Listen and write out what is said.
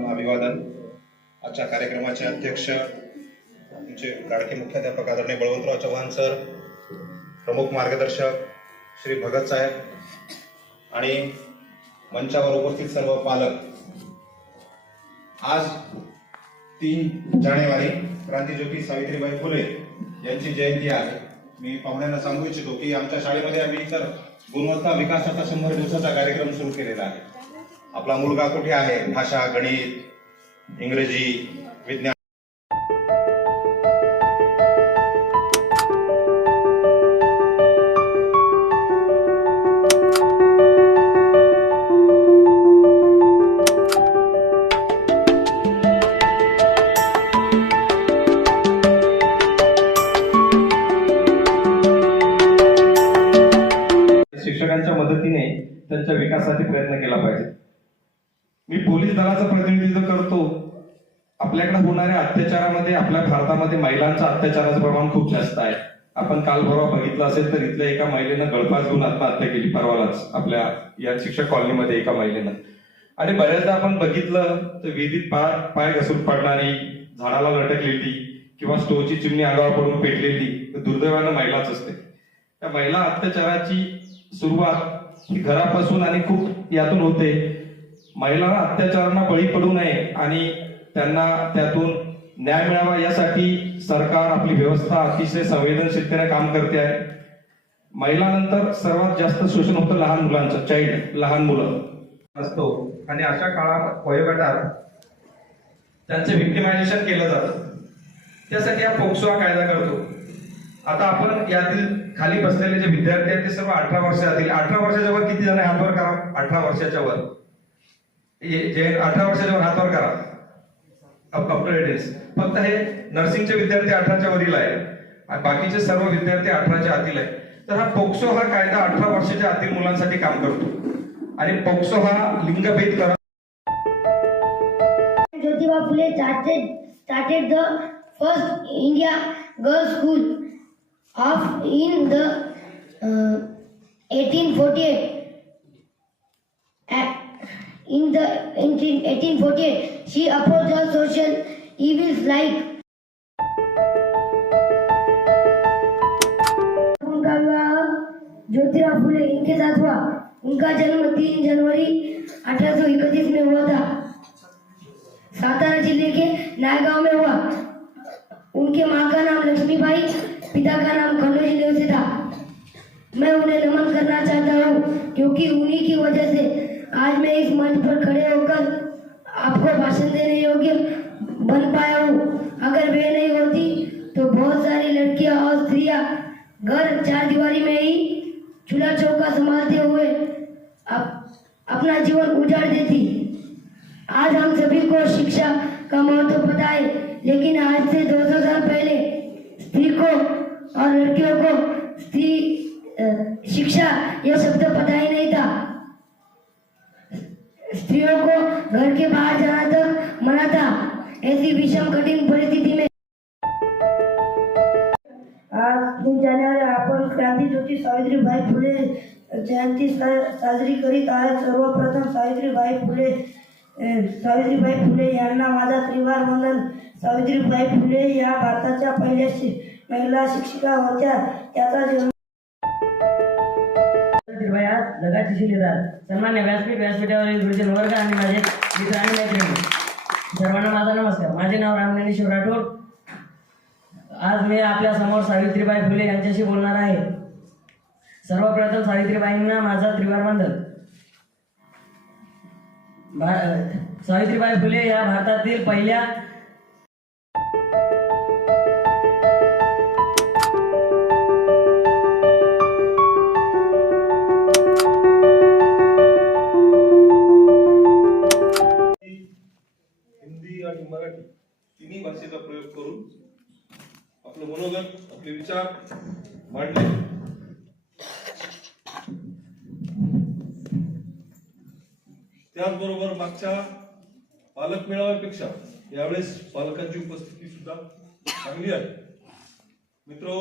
सर्वांना अभिवादन। आजच्या कार्यक्रमाचे अध्यक्ष आमचे लाडके मुख्याध्यापक आदरणीय बळवंतराव चव्हाण सर, प्रमुख मार्गदर्शक श्री भगत साहेब आणि मंचावर उपस्थित सर्व पालक। आज 3 जानेवारी क्रांतीज्योती सावित्रीबाई फुले यांची जयंती आहे। मी पाहुण्यांना सांगू इच्छितो की आमच्या शाळेमध्ये आम्ही तर गुणवत्ता विकासाचा 100 दिवसाचा कार्यक्रम सुरू केलेला आहे। आपला मुलगा कुठे आहे, भाषा, गणित, इंग्रजी, विज्ञान शिक्षकांच्या मदतीने त्यांच्या विकासासाठी प्रयत्न केला पाहिजे। मी पोलीस दलाचं प्रतिनिधित्व करतो। आपल्याकडे होणाऱ्या अत्याचारामध्ये आपल्या भारतामध्ये महिलांच्या अत्याचाराचं प्रमाण खूप जास्त आहे। आपण काल परवा बघितलं असेल तर इथल्या एका महिलेनं गळफास घेऊन आत्महत्या केली, परवालाच आपल्या या शिक्षक कॉलनीमध्ये एका महिलेनं। आणि बऱ्याचदा आपण बघितलं तर विहिरीत पाय घसरून पडणारी, झाडाला लटकलेली किंवा स्टोवची चिमणी अंगावर पडून पेटलेली दुर्दैवानं महिलाच असते। त्या महिला अत्याचाराची सुरुवात ही घरापासून आणि खूप यातून होते। महिलांना अत्याचारांना बळी पडू नये आणि त्यांना त्यातून न्याय मिळावा यासाठी सरकार, आपली व्यवस्था अतिशय संवेदनशीलतेने काम करते आहे। महिलांनंतर सर्वात जास्त शोषण होतं लहान मुलांचं, लहान मुलं असतो आणि अशा काळात वयोगटात त्यांचे व्हिक्टिमायझेशन केलं जातं। त्यासाठी हा पोक्सो हा कायदा करतो। आता आपण यातील खाली बसलेले जे विद्यार्थी आहेत ते सर्व 18 वर्षातील। 18 वर्षाच्या वर किती जण हात वर करा? 18 वर्षाच्या वर जे 18 वर्षाच्या वर हात वर करा। फक्त हे नर्सिंगचे विद्यार्थी 18च्या वरील आहे आणि बाकीचे सर्व विद्यार्थी 18च्या आतील आहे। तर हा पोक्सो हा कायदा 18 वर्षाच्या आतील मुलांसाठी काम करतो आणि पोक्सो हा लिंगभेद करत। Jyotiba Phule started the first India girls school in the 1848. In 1848, she opposed the social evils like उनका विवाह ज्योतिराव फुले इनके साथ हुआ। उनका जन्म 3 जनवरी 1831 में हुआ था, सातारा जिले के नायगांव में हुआ। उनके माँ का नाम लक्ष्मीबाई, पिता का नाम खंडोजी देव से था। मैं उन्हें नमन करना चाहता हूँ क्योंकि उन्हीं की वजह से आज मैं इस मंच पर खड़े होकर आपको भाषण देने योग्य बन पाया हूँ। अगर वे नहीं होती तो बहुत सारी लड़कियां और स्त्रियां घर 4 दीवारी में ही चूल्हा चौका संभालते हुए अपना जीवन उजाड़ देती। आज हम सभी को शिक्षा का महत्व पता है, लेकिन आज से 200 साल पहले स्त्री को और लड़कियों को स्त्री शिक्षा यह शब्द पता ही नहीं था। स्त्रियों को घर के बाहर जाना तक मना था। ऐसी विषम कठिन परिस्थिति में आज 3 जानेवारी आपण क्रांतीज्योती सावित्रीबाई फुले जयंती साजरी करीत आहे। सर्वप्रथम सावित्रीबाई फुले यांना माझा त्रिवार वंदन। सावित्रीबाई फुले या भारताच्या पहिल्या महिला शिक्षिका होत्या। त्याचा जन्म जगाची शिलेदार सन्मान्य व्यासपीठावरील गुरुजन वर्ग आणि माझे मित्र आणि मैत्रिणी, सर्वांना माझा नमस्कार। माझे नाव रामज्ञानेश्वर राठोड। आज मी आपल्या समोर सावित्रीबाई फुले यांच्याशी बोलणार आहे। सर्वप्रथम सावित्रीबाईंना माझा त्रिवार वंदन। सावित्रीबाई फुले या भारतातील पहिल्या हिंदी आणि मराठी तिन्ही भाषेचा प्रयोग करून आपलं मनोगत, आपले विचार मांडले। त्याचबरोबर मागच्या पालक मेळाव्यापेक्षा यावेळेस पालकांची उपस्थिती सुद्धा चांगली आहे। मित्रो,